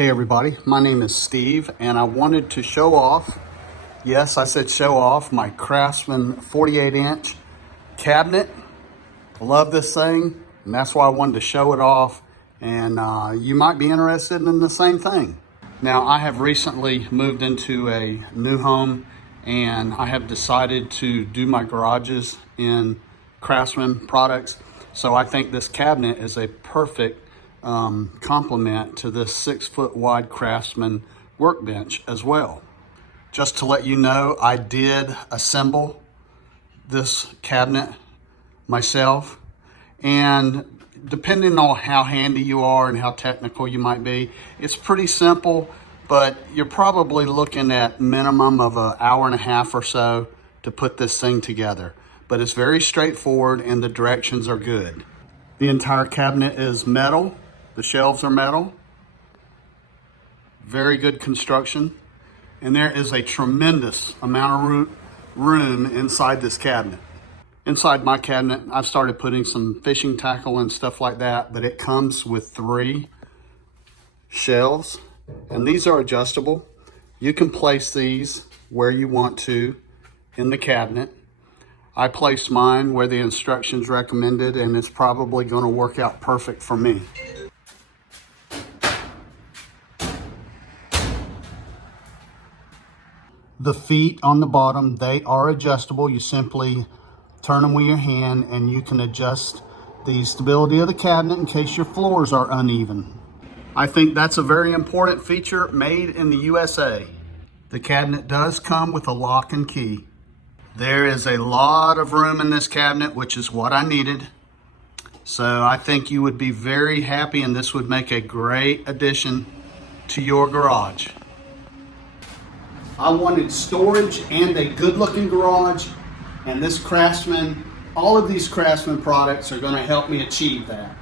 Hey everybody, my name is Steve and I wanted to show off, yes I said show off, my Craftsman 48-inch cabinet. I love this thing and that's why I wanted to show it off, and you might be interested in the same thing. Now I have recently moved into a new home and I have decided to do my garages in Craftsman products, so I think this cabinet is a perfect complement to this 6-foot wide Craftsman workbench as well. Just to let you know, I did assemble this cabinet myself, and depending on how handy you are and how technical you might be, it's pretty simple, but you're probably looking at minimum of an hour and a half or so to put this thing together. But it's very straightforward and the directions are good. The entire cabinet is metal. The shelves are metal, very good construction, and there is a tremendous amount of room inside this cabinet. Inside my cabinet, I've started putting some fishing tackle and stuff like that, but it comes with 3 shelves, and these are adjustable. You can place these where you want to in the cabinet. I placed mine where the instructions recommended, and it's probably going to work out perfect for me. The feet on the bottom, they are adjustable. You simply turn them with your hand and you can adjust the stability of the cabinet in case your floors are uneven. I think that's a very important feature made in the USA. The cabinet does come with a lock and key. There is a lot of room in this cabinet, which is what I needed. So I think you would be very happy and this would make a great addition to your garage. I wanted storage and a good looking garage, and this Craftsman, all of these Craftsman products are going to help me achieve that.